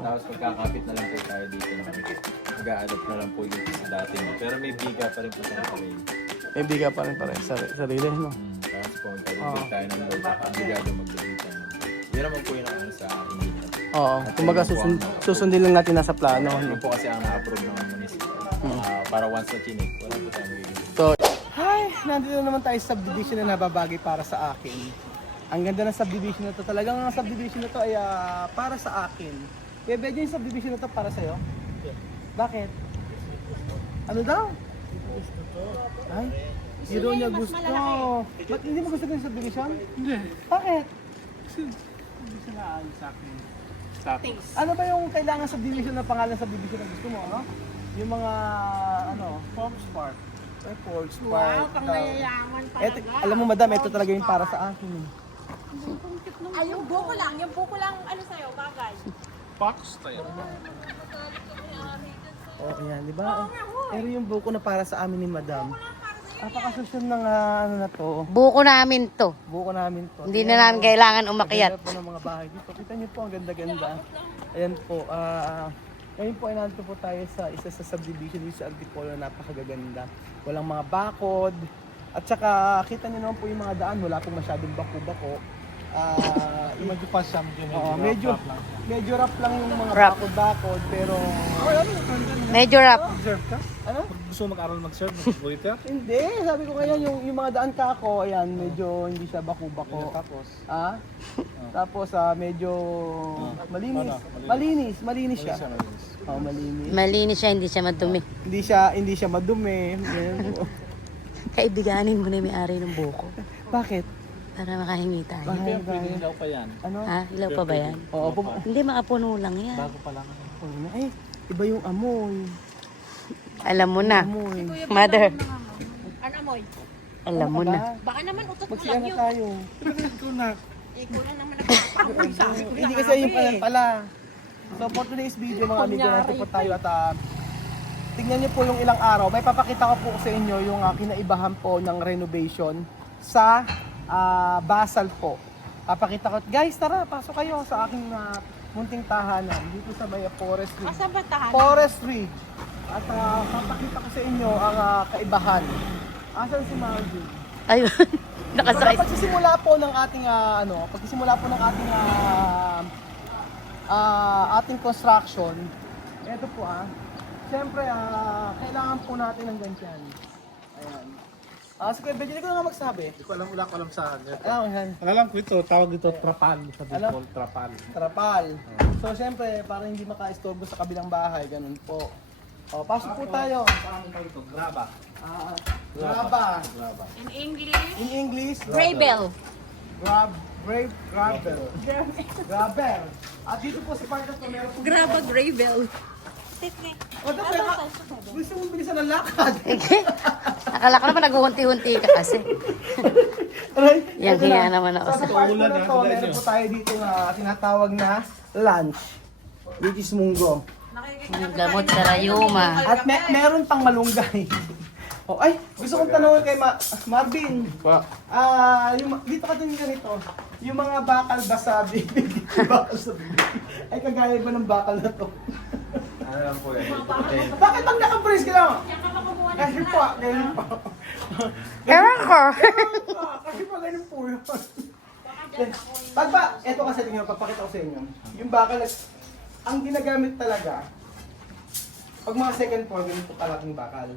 Tapos magkakapit na lang po tayo dito. Mag-a-adopt na lang po yung sa dati mo. Pero may biga pa rin po sa sarili. May biga pa rin sarili, no? Tapos po, magkakapit tayo ng load. Ang bigado magbibig tayo. Yun naman po yung ano sa engineer. Oo, kumbaga susundin lang natin nasa plano. Yun po kasi ang na-approve ng municipal. Para once na chinig, wala po tayo magiging. So, hi! Nandito na naman tayo sa subdivision na nababagay para sa akin. Ang ganda ng subdivision na to. Talagang ang subdivision na to ay para sa akin. Kaya medyo yung subdivision na to para sa'yo? Bakit? Ano daw? Ay, hindi daw niya gusto. Ba't hindi mo gusto yung subdivision? Hindi. Bakit? Hindi sila aayos sa akin. Tapos, Ano ba yung kailangan subdivision na pangalan sa subdivision na gusto mo? Ano? Yung mga, Forbes Park. ay, Forge Wow, Park. pang mayayaman talaga. Alam mo madam, ito talaga yung para sa akin. Ay, yung buko lang ano sa'yo, bagay. Fox tayo. Oo, yan, di ba? Pero yung buko na para sa amin ni madam. Napakasosyal ng ano na to. Buko namin to. Buko namin to. Hindi na namin kailangan umakyat. Ganda po ng mga bahay dito. Kita niyo po, ang ganda-ganda. Ayan po, ngayon po ay nandito po tayo sa isa sa subdivision dito sa Antipolo na napakagaganda. Walang mga bakod. At saka kita niyo naman po yung mga daan, wala pong masyadong bako-bako. Medyo pa siya. Medyo rough lang yung mga Rough. bakod-bakod, pero Medyo rap. Mag-serve ka? ano? Gusto mo mag-aral mag-serve? Mag-waiter? Hindi, sabi ko ngayon yung mga daan ka ako, ayan, medyo hindi siya bako-bako. Tapos? Tapos medyo malinis. Malinis siya. Oh, malinis. Malinis siya, hindi siya madumi. Hindi siya madumi. Ganyan po. Kaibiganin mo na yung may-ari ng buko. Bakit? Para makahingi tayo. Bahay. Ilaw pa yan. Ano? Ha? Ilaw pa ba yan? Oo, Hindi, makapuno lang yan. Bago pa lang. ay, iba yung amoy. Alam mo na. Amoy. Mother, Ano moy? alam mo na. Baka naman utot mo Magsiya lang na yun. tayo. Ikaw na. Ikaw lang naman nagpapakuloy sa akin. Hindi kasi yung pala. So for today's video mga amigo, natin po tayo at tignan niyo po yung ilang araw. May papakita ko po sa inyo yung kinaibahan po ng renovation sa Basal po. Papakita ko. Guys, tara, pasok kayo sa aking munting tahanan dito sa may forestry. Asa ba tahan? Forestry. At papakita ko sa inyo ang kaibahan. Asan si Margie? Ayun. Nakasakay. Pagsisimula po ng ating ating construction, ito po siyempre kailangan po natin ng ganyan. Ayan. So kaya hindi ko na nga magsabi. Hindi ko alam, wala ko alam sa net. Ayan. Alam ko ito, tawag ito trapal. Sa Ano? Bicol, trapal. Trapal. So siyempre para hindi maka-istorbo sa kabilang bahay, ganun po. O, pasok po tayo. Paano ito? Graba. Graba. In English? In English, Graybell. gravel. Gravel. At dito po sa part na ito, meron po. Graba Gravel. O, gusto mong bilisan ng lakad. Akala ko naman nag-hunti-hunti ka kasi. Alright, Yang eto na. hiya naman ako So, sa sa part po na to, meron po tayo dito na tinatawag na lunch. Which is munggo. Gamot sa rayuma. At meron pang malunggay. Ay, gusto kong tanongin kay Marvin. Dito ka din ganito. Yung mga bakal ba sa bibig? Bakal sa bibig. Ay, kagaya ba ng bakal na to? Ano lang po yan? Bakit pag naka-brace ka lang? Kasi po, ganyan po. Ewan ko. Kasi po, ganyan po yun. Eto kasi tingnan, papakita ko sa inyo. Yung bakal, ang ginagamit talaga, pag mga second floor, ganyan po kalaking bakal.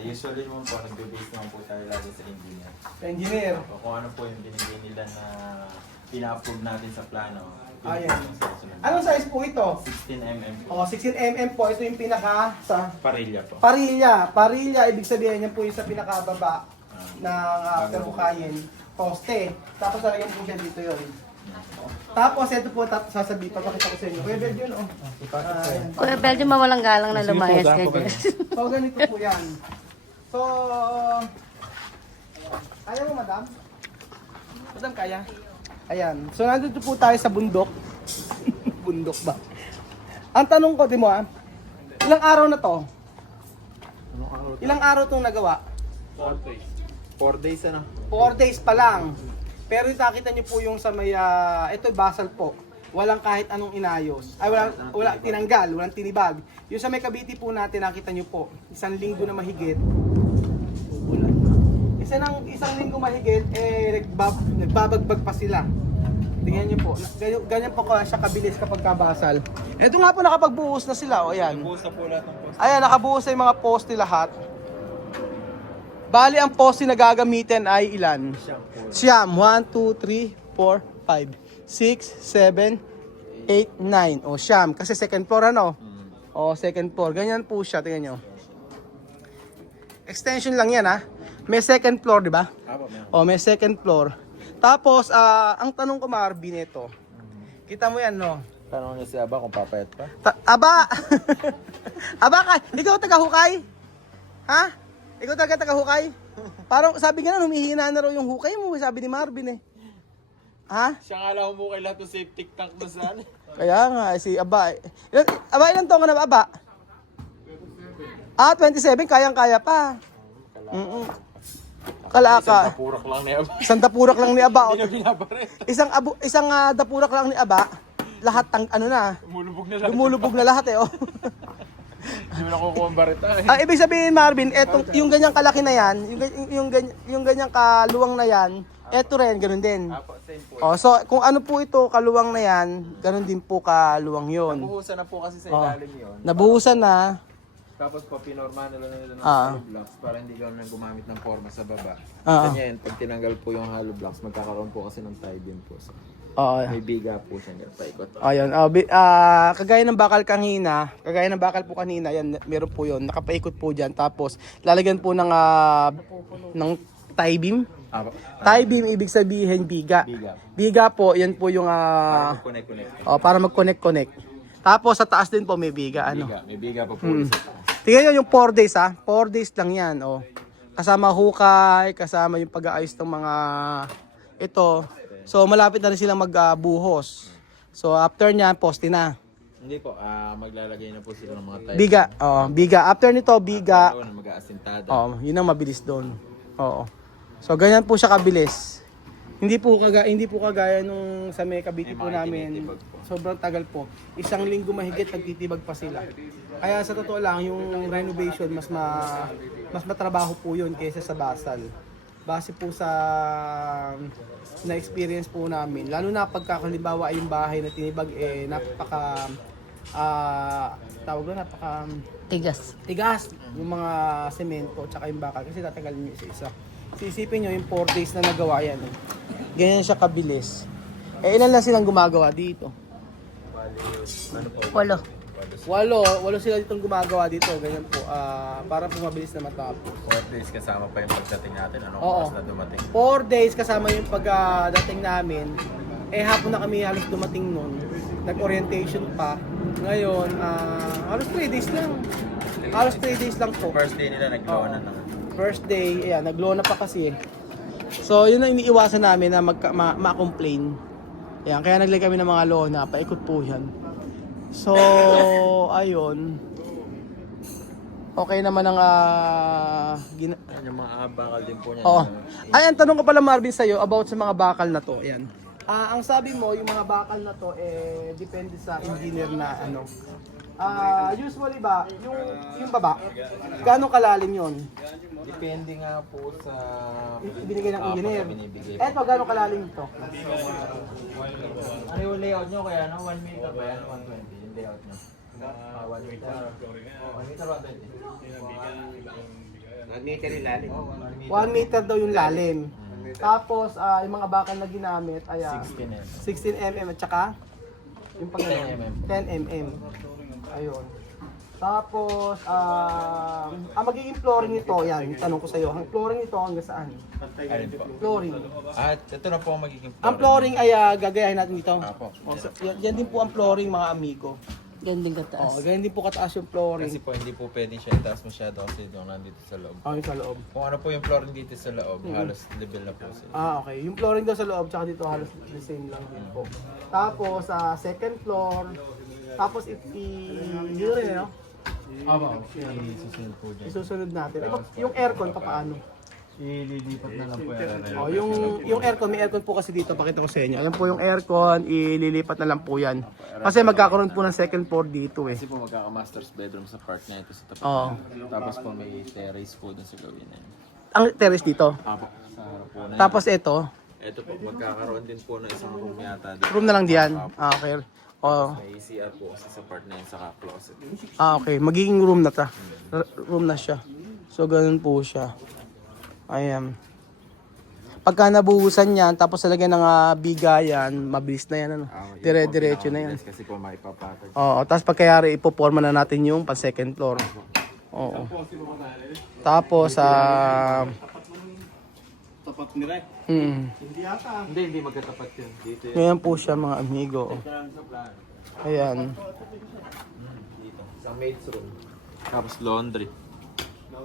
Usually naman po, nagbe-base naman po tayo lagi sa engineer. Sa engineer. O kung ano po yung binigay nila na pina-approve natin sa plano. Ayan. Yung susunod. Anong size po ito? 16mm po. 16mm po. Ito yung pinaka sa Parilya po. parilya. Parilya, ibig sabihin niya po yung sa pinakababa ng terbukayin. Poste. Tapos lalagyan po siya dito yun. Tapos ito po sasabihin, papakita ko sa inyo. Kuya Bel yun, Ayan. Kuya Belgium, mawalang galang na lumayas ka dyan. So ganito po yan. So, kaya mo madam? Madam, kaya? Ayan. So nandito po tayo sa bundok. Bundok ba? Ang tanong ko, di mo ilang araw na to? Ilang araw itong nagawa? 4 days. 4 days ano? 4 days pa lang. Pero nakita niyo po yung sa may, ito basal po. walang kahit anong inayos. Ay, walang tinanggal, walang tinibag. Yung sa may Cavite po natin, nakita nyo po, 1 linggo na mahigit. Ulan. Isang linggo mahigit, nagbabagbag pa sila. Tingnan nyo po, ganyan po siya kabilis kapag kabasal. Ito nga po, nakapagbuhos na sila, o ayan. Buhos na po lahat ng post. Ayan, nakabuhos na yung mga poste lahat. Bali, ang poste na gagamitin ay ilan? Siyam. 1, 2, 3, 4, 5, 6, 7, 8, 9. O, siyam. Kasi second floor ano? O, second floor. Ganyan po siya. Tingnan nyo. Extension lang yan ha. May second floor, di ba? O, may second floor. Tapos, ang tanong ko Marvin ito. Kita mo yan, no? Tanong niya si Aba kung papayat pa. Aba! Aba ka! Ikaw taga-hukay? Ha? Ikaw taga-hukay? Parang sabi nga na, humihina na raw yung hukay mo. Sabi ni Marvin eh. Ha? Siya nga lang humukay lahat ng safety tank na saan. Kaya nga, si Aba. Ilan taon ka na ba, Aba? 27. Kayang-kaya pa. Kalaka. Purak lang ni Aba. Isang dapurak lang ni Aba. Hindi na binabaret. Isang dapurak lang ni Aba. Lahat lumulubog na lahat eh. Oh. Hindi mo nakukuha ang barita eh. Ibig sabihin Marvin, yung ganyang kalaki na yan, yung ganyang kaluwang na yan, eto rin, ganun din. Same po. Oh, so kung ano po ito, kaluwang na yan, ganun din po kaluwang yun. Nabuhusan na po kasi sa ilalim yun. Nabuhusan na. Tapos po, pinorma nila ng Ah. hollow blocks para hindi gano'n gumamit ng forma sa baba. Ah. Ganyan, pag tinanggal po yung hollow blocks, magkakaroon po kasi ng tie beam po. So, Oo. may biga po siya nga paikot. Ayun, kagaya ng bakal po kanina, yan, meron po yun, nakapaikot po dyan, tapos lalagyan po ng tie beam. Tie beam, ibig sabihin biga. Biga po, yan po yung, Connect. para mag-connect. Tapos sa taas din po may biga, ano. May biga po po. Tingnan nyo yung 4 days 4 days lang yan, oh. Kasama hukay, kasama yung pag-aayos ng mga ito. So malapit na rin silang magbuhos. So after niyan, poste na. Hindi po, maglalagay na po sila ng mga tie. Biga, biga. After nito, biga. Mag-aasintada. Yun ang mabilis doon. Oo. So ganyan po siya kabilis. Hindi po kagaya nung sa may Cavite po namin. Sobrang tagal po. 1 linggo mahigit nagtitibag pa sila. Kaya sa totoo lang, yung renovation mas matrabaho po yun kaysa sa basal. Base po sa na-experience po namin. Lalo na pagkakalimbawa ay yung bahay na tinibag napaka tigas yung mga semento tsaka yung bakal kasi tatagalin nyo isa-isa. Sisipin nyo yung 4 days na nagawa yan. Ganyan siya kabilis. Ilan lang silang gumagawa dito? 8. Walo sila ditong gumagawa dito. Ganyan po. Para po mabilis na matapos. 4 days kasama pa yung pagdating natin. Anong Oo. oras na dumating? 4 days kasama yung pagdating namin. Hapon na kami halos dumating nun. Nag-orientation pa. Ngayon, halos 3 days lang. Halos 3 days lang po. First day nila naglawa na naman. First day, ayan, nag-loan na pa kasi. So, yun ang iniiwasan namin na ma-complain. Ayan, kaya naglagay kami ng mga lona, paikot po yan. So, ayun. Okay naman ang Yung mga bakal din po niya. Oo. Ay, ang tanong ko pala Marvin sa'yo about sa mga bakal na to. Ayan. Ang sabi mo, yung mga bakal na to, depende sa engineer na ano. Usually ba, yung baba, gaano kalalim yun? Depende nga po sa Ibinigay ng engineer. binibigay. Eto, gaano kalalim ito? Ano yung layout nyo kaya? 1 meter ba yan? 120 yung layout nyo? 1 meter. 1 meter 120. 1 meter yung lalim. 1 meter daw yung lalim. Tapos, yung mga bakal na ginamit ay 16 mm at saka yung pag 10 mm. Ayun. Tapos, ang magiging flooring nito, yan, tanong ko sa iyo, ang flooring nito hanggang saan? Ayun po. Flooring. At ito na po ang magiging Ang flooring ay gagayahin natin dito. Apo. Yan din po ang flooring mga amigo. Ganyan din kataas. Ganyan din po kataas yung flooring. Kasi po hindi po pwedeng siya itaas masyado kasi doon nandito sa loob. Yung sa loob. Kung ano po yung flooring dito sa loob, halos level na po sila. Okay. Yung flooring daw sa loob, tsaka dito halos the same lang din po. Tapos, second floor. Tapos, dito rin, no? Susunod po dyan. Isusunod natin. Yung aircon, paano? Ililipat na lang po yan. Oh, yung aircon, may aircon po kasi dito, pakita ko sa inyo. Ayan po yung aircon, ililipat na lang po yan. Kasi magkakaroon po ng second floor dito eh. Kasi po magkaka-master's bedroom sa part na ito sa tapat. Oo. Tapos po may terrace po dun sa gawin na yun. Ang terrace dito. Apo, sa harap po na yun. Tapos ito, Ito po, magkakaroon din po ng isang room yata. Dito. room na lang diyan. Ah, okay. Oh. May CR po kasi sa part na yun, saka closet. Ah, okay. Magiging room na ta. Room na siya. So, ganun po siya. Ayan. Pagka nabuhusan yan, tapos lagyan ng bigayan, mabilis na yan. Ano? Dire-diretso na yan. Kasi po maipapatag. Oo. Tapos pagkayari, ipoporma na natin yung pan second floor. Oo. Tapos, Tapat ni Ray. Hindi magkatapat yun. Dito yun. Ngayon po siya mga amigo. Ayan. Dito. Sa maid's room. Tapos laundry. Sa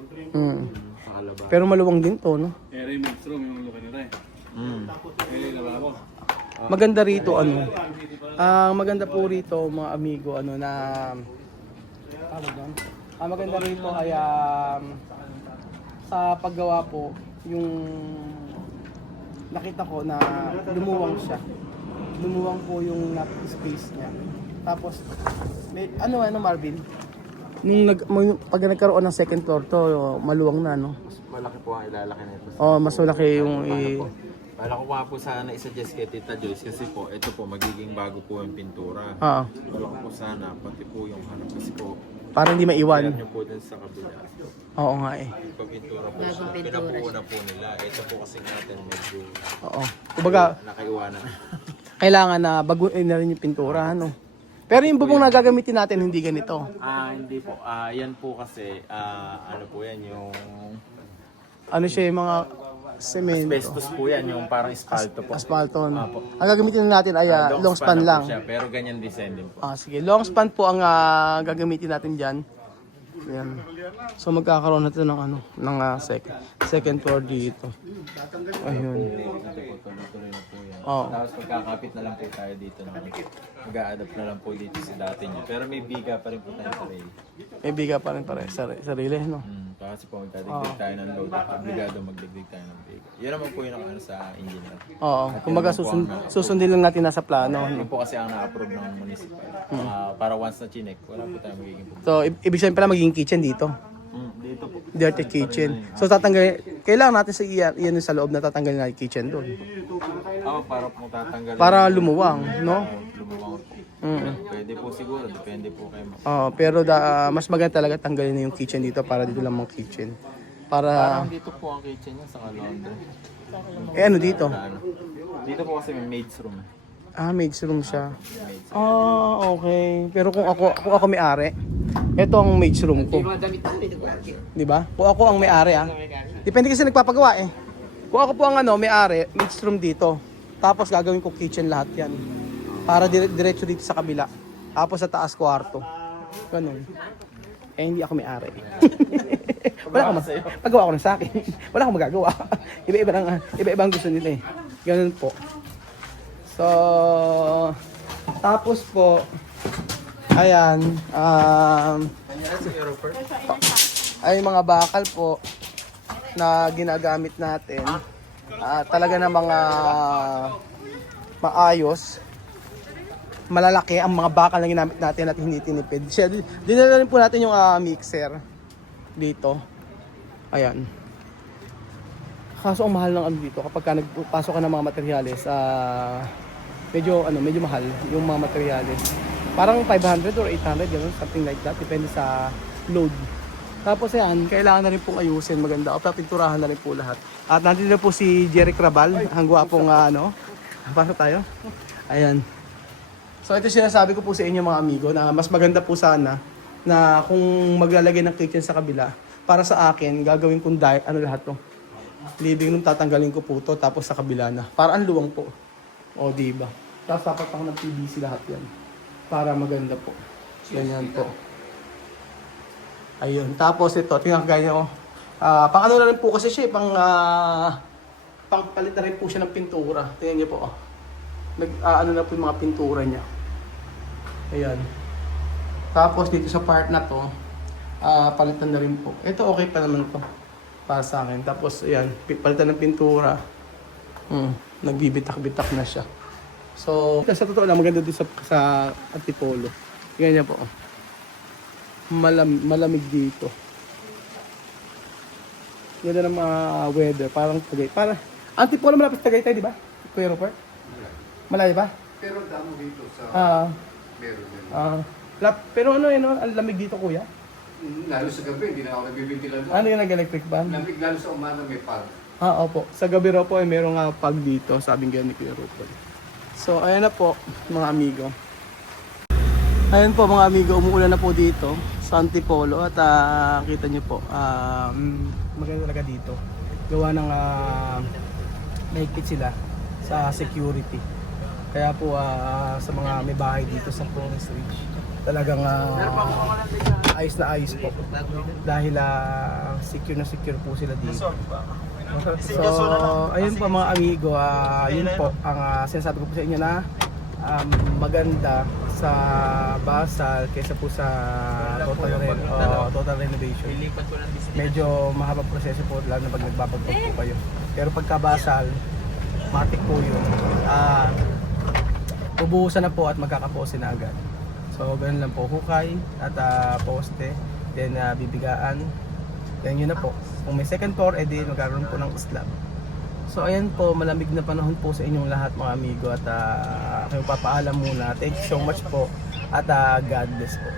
kalaba. Pero maluwang din to, no? Eri men's room yung lupa ni Ray. Eri lababo. Maganda rito, ano? Maganda po rito, mga amigo, ano, na... Tawag doon? Maganda rito ay sa paggawa po, yung nakita ko na lumuwang siya. Lumuwang po yung space niya. Tapos, may, ano Marvin? Pag nagkaroon ng second floor to, maluwang na, no? Mas malaki po ang ilalaki nito. Oh, mas malaki yung Bala ko pa po sana isa-suggest kay Tita Joyce kasi po, ito po magiging bago po yung pintura. Ah, Bala ko po sana, pati po yung ano kasi po, para hindi kaya maiwan. nyo po din sa kabila. Oo nga eh. Yung pagpintura po siya, pinabuo na po nila. Ito po kasi natin medyo Oo. Kumbaga, nakaiwanan. kailangan na baguhin na rin yung pintura, ano? Pero yung bubong na gagamitin natin, hindi ganito. Hindi po. Yan po kasi, ano po yan, yung Ano siya yung mga semento. asbestos po yan, yung parang espalto po. Asphalto. Apo. Ang gagamitin natin ay long span na po lang. siya, pero ganyan design din po. Sige, long span po ang gagamitin natin diyan. Ayan. So magkakaroon natin ng ano, ng second floor dito. Ayun. Ito po, tuloy-tuloy na po yan. Oo. Tapos magkakapit na lang po tayo dito na mag-a-adapt na lang po dito sa dati niya. Pero may biga pa rin po tayo sa rail. May biga pa rin pare sarili, no? Kasi po magdadagdag tayo ng load. Obligado magdagdag tayo ng biga. Yan naman po yung ano sa engineer. Oo. Kumbaga susundin lang natin nasa plano. Yun po kasi ang na-approve ng municipal. Para once na chinek, wala po tayo magiging problema. So ibig sabihin pala magiging kitchen dito. Dito po. Dirty kitchen. So kailangan natin sa iyan sa loob na tatanggalin natin kitchen doon. Para po tatanggalin. Para lumuwang, no? Lumuwang po. Pwede po siguro, depende po kayo. Pero mas maganda talaga tanggalin na yung kitchen dito para dito lang mga kitchen. Para Dito po ang kitchen niya sa laundry. ano dito? Dito po kasi may maid's room. Maid's room siya. Okay. Pero kung ako may-ari, ito ang maid's room ko. Di ba? Kung ako ang may-ari Depende kasi nagpapagawa eh. Kung ako po ang may-ari, maid's room dito. Tapos gagawin ko kitchen lahat 'yan. Para diretso dito sa kabila. Tapos sa taas kwarto. Ganun. Hindi ako may-ari. Wala akong paggawa ko na sa akin. Wala akong magagawa. Iba-ibang gusto nila eh. Ganun po. So, tapos po, ayan, ay mga bakal po na ginagamit natin. Talaga na mga maayos. Malalaki ang mga bakal na ginamit natin at hindi tinipid. Dinala rin po natin yung mixer dito. Ayan. Kaso ang mahal ng ano dito kapag ka nagpasok ka ng mga materyales, medyo mahal yung mga materyales. Parang 500 or 800 gano'n, something like that, depende sa load. Tapos yan, kailangan na rin pong ayusin, maganda. O papinturahan na rin po lahat. At nandito na po si Jerry Crabal, ang gwapong pasok tayo. Ayan. So ito sinasabi ko po sa inyo mga amigo na mas maganda po sana na kung maglalagay ng kitchen sa kabila, para sa akin, gagawin kong lahat to. Living room, tatanggalin ko po to, tapos sa kabila na. Para ang luwang po. O, diba? Tapos dapat ako ng PVC lahat yan. Para maganda po. Ganyan po. Ayun. Tapos ito, tingnan kaya nyo. Pang ano na rin po kasi siya, pang palit na rin po siya ng pintura. Tingnan nyo po. Ano na po yung mga pintura niya. Ayan. Tapos dito sa part na to, palitan na rin po. Ito okay pa naman to. para sa akin. Tapos ayan, palitan ng pintura. Nagbibitak-bitak na siya. So, sa totoo lang, maganda din sa Antipolo. Ganyan po. Malamig dito. Ganda ng mga weather, parang Tagaytay. Parang Antipolo malapit sa Tagaytay, di ba? Kuya Rupert? Malayo ba? Pero damo dito sa meron din. Pero ano yun, ang lamig dito kuya? Lalo sa gabi, hindi na ako nagbibintilan doon. Ano yung nag-electric fan? Lamig lalo sa umaga may pag. Opo. Sa gabi raw po ay merong pag dito, sabing ganyan ni Kuya Rupert. So, ayan na po, mga amigo. Ayan po mga amigo, umuulan na po dito sa Antipolo at kita nyo po, maganda talaga dito. Gawa ng mahigpit sila sa security. Kaya po sa mga may bahay dito sa Flores Ridge, talagang ayos na ayos po. Dahil secure na secure po sila dito. So, ayun po mga amigo, yun po ang sinasabi ko po sa inyo na maganda sa Basal kaysa po sa total renovation. Medyo mahabang proseso po lalo na pag nagbabagpag po kayo. Pero pagka Basal, matik po yun. Bubuhusan na po at magkakapose na agad. So ganun lang po, hukay at poste, then bibigaan. Then yun na po. Kung may second floor, edi magkaroon po ng slab. So ayan po, malamig na panahon po sa inyong lahat mga amigo at kayo papaalam muna. Thank you so much po at God bless po.